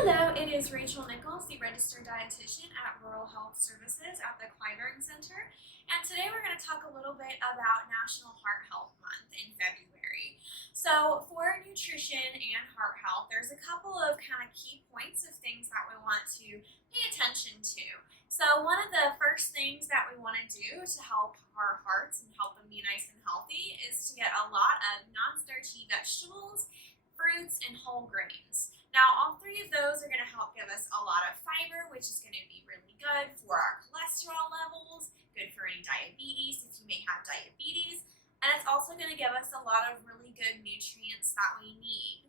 Hello, it is Rachel Nichols, the registered dietitian at Rural Health Services at the Clyburn Center, and today we're going to talk a little bit about National Heart Health Month in February. So for nutrition and heart health, there's a couple of kind of key points of things that we want to pay attention to. So one of the first things that we want to do to help our hearts and help them be nice and healthy is to get a lot of non-starchy vegetables, fruits, and whole grains. Now, all three of those are going to help give us a lot of fiber, which is going to be really good for our cholesterol levels, good for any diabetes if you may have diabetes, and it's also going to give us a lot of really good nutrients that we need.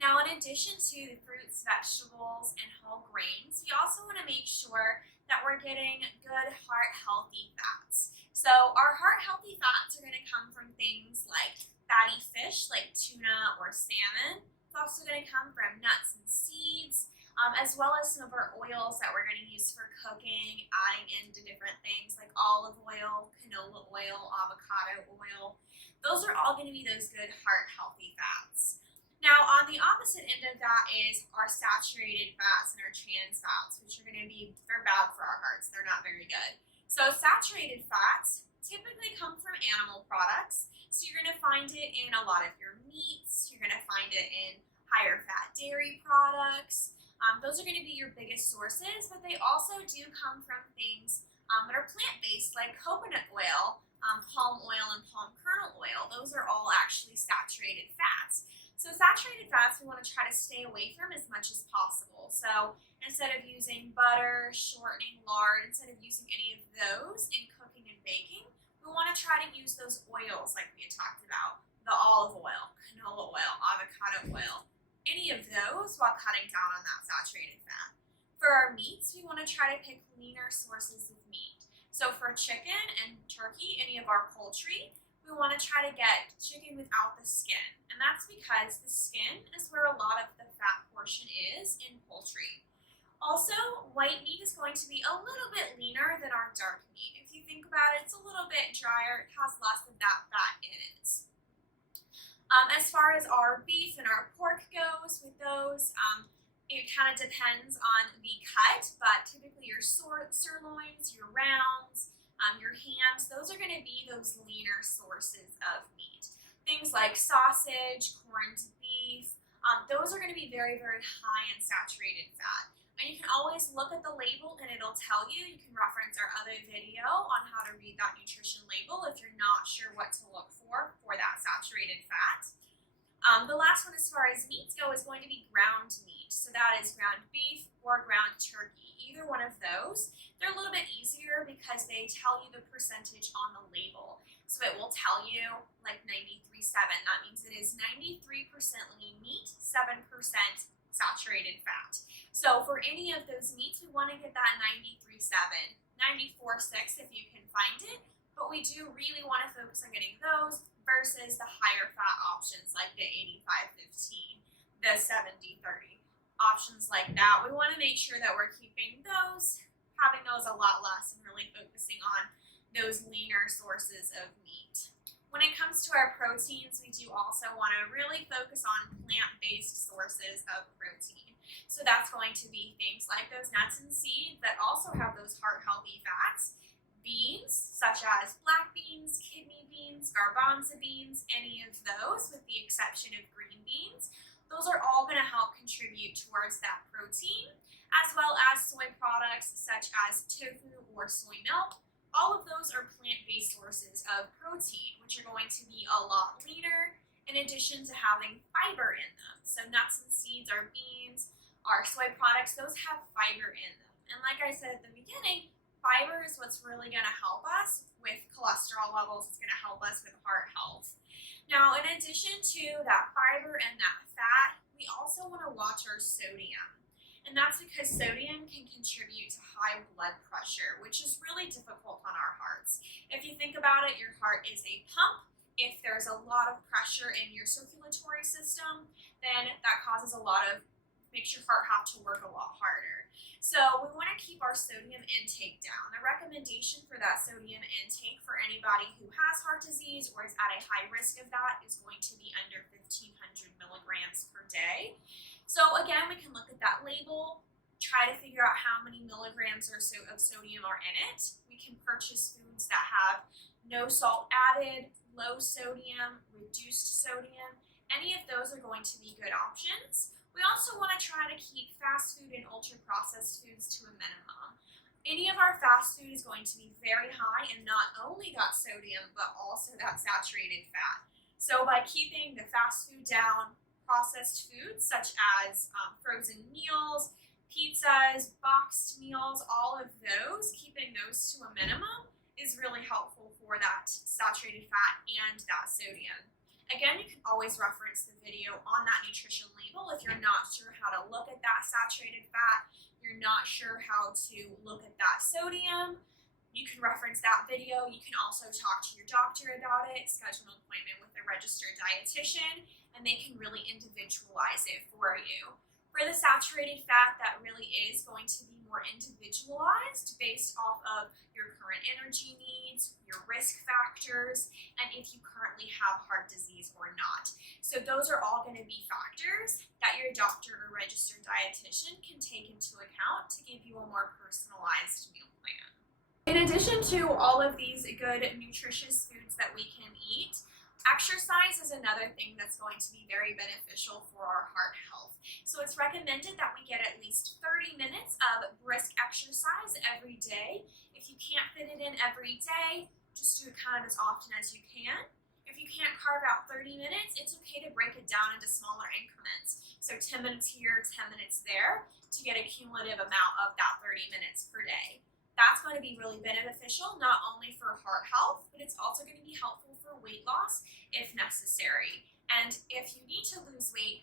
Now, in addition to the fruits, vegetables, and whole grains, we also want to make sure that we're getting good heart-healthy fats. So our heart-healthy fats are going to come from things like fatty fish like tuna or salmon. It's also going to come from nuts and seeds, as well as some of our oils that we're going to use for cooking, adding into different things like olive oil, canola oil, avocado oil. Those are all going to be those good heart-healthy fats. Now, on the opposite end of that is our saturated fats and our trans fats, which are going to be, they're bad for our hearts. They're not very good. So saturated fats typically come from animal products. So you're going to find it in a lot of your meats. You're going to find it in higher fat dairy products. Those are going to be your biggest sources, but they also do come from things that are plant-based like coconut oil, palm oil, and palm kernel oil. Those are all actually saturated fats. So saturated fats we want to try to stay away from as much as possible. So instead of using butter, shortening, lard, instead of using any of those in cooking and baking, we want to try to use those oils like we had talked about, the olive oil, canola oil, avocado oil, any of those while cutting down on that saturated fat. For our meats, we want to try to pick leaner sources of meat. So for chicken and turkey, any of our poultry, we want to try to get chicken without the skin. And that's because the skin is where a lot of the fat portion is in poultry. Also, white meat is going to be a little bit leaner than our dark meat. If you think about it, it's a little bit drier. It has less of that fat in it. As far as our beef and our pork goes, with those, it kind of depends on the cut, but typically your sirloins, your rounds, your hams, those are going to be those leaner sources of meat. Things like sausage, corned beef, those are going to be very, very high in saturated fat. And you can always look at the label and it'll tell you. You can reference our other video on how to read that nutrition label if you're not sure what to look for that saturated fat. The last one as far as meats go is going to be ground meat. So that is ground beef or ground turkey. Either one of those. They're a little bit easier because they tell you the percentage on the label. So it will tell you like 93.7. That means it is 93% lean meat, 7% saturated fat. So for any of those meats, we want to get that 93.7, 94.6 if you can find it, but we do really want to focus on getting those versus the higher fat options like the 85-15, the 70-30, options like that. We want to make sure that we're keeping those, having those a lot less and really focusing on those leaner sources of meat. When it comes to our proteins, we do also want to really focus on plant-based sources of protein. So that's going to be things like those nuts and seeds that also have those heart-healthy fats, beans such as black beans, kidney beans, garbanzo beans, any of those with the exception of green beans. Those are all going to help contribute towards that protein, as well as soy products such as tofu or soy milk. All of those are plant-based sources of protein, which are going to be a lot leaner in addition to having fiber in them. So nuts and seeds, our beans, our soy products, those have fiber in them. And like I said at the beginning, fiber is what's really going to help us with cholesterol levels. It's going to help us with heart health. Now, in addition to that fiber and that fat, we also want to watch our sodium. And that's because sodium can contribute to high blood pressure, which is really difficult on our hearts. If you think about it, your heart is a pump. If there's a lot of pressure in your circulatory system, then that causes makes your heart have to work a lot harder. So we want to keep our sodium intake down. The recommendation for that sodium intake for anybody who has heart disease or is at a high risk of that is going to be under 1,500 milligrams per day. So again, we can look at at that label, try to figure out how many milligrams or so of sodium are in it. We can purchase foods that have no salt added, low sodium, reduced sodium. Any of those are going to be good options. We also want to try to keep fast food and ultra-processed foods to a minimum. Any of our fast food is going to be very high in not only that sodium, but also that saturated fat. So by keeping the fast food down, processed foods such as frozen meals, pizzas, boxed meals, all of those, keeping those to a minimum is really helpful for that saturated fat and that sodium. Again, you can always reference the video on that nutrition label if you're not sure how to look at that saturated fat, you're not sure how to look at that sodium. You can reference that video. You can also talk to your doctor about it, schedule an appointment with a registered dietitian, and they can really individualize it for you. For the saturated fat, that really is going to be more individualized based off of your current energy needs, your risk factors, and if you currently have heart disease or not. So those are all going to be factors that your doctor or registered dietitian can take into account to give you a more personalized meal plan. In addition to all of these good nutritious foods that we can eat, exercise is another thing that's going to be very beneficial for our heart health. So it's recommended that we get at least 30 minutes of brisk exercise every day. If you can't fit it in every day, just do it kind of as often as you can. If you can't carve out 30 minutes, it's okay to break it down into smaller increments. So 10 minutes here, 10 minutes there, to get a cumulative amount of that 30 minutes per day. That's going to be really beneficial, not only for heart health, but it's also going to be helpful for weight loss if necessary. And if you need to lose weight,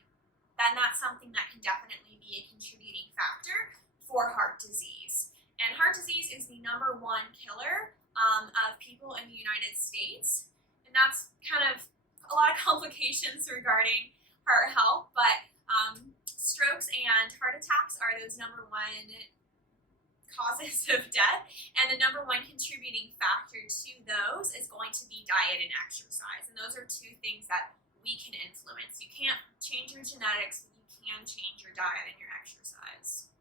then that's something that can definitely be a contributing factor for heart disease. And heart disease is the #1 killer of people in the United States. And that's kind of a lot of complications regarding heart health, but strokes and heart attacks are those #1 causes of death, and the #1 contributing factor to those is going to be diet and exercise, and those are two things that we can influence. You can't change your genetics, but you can change your diet and your exercise.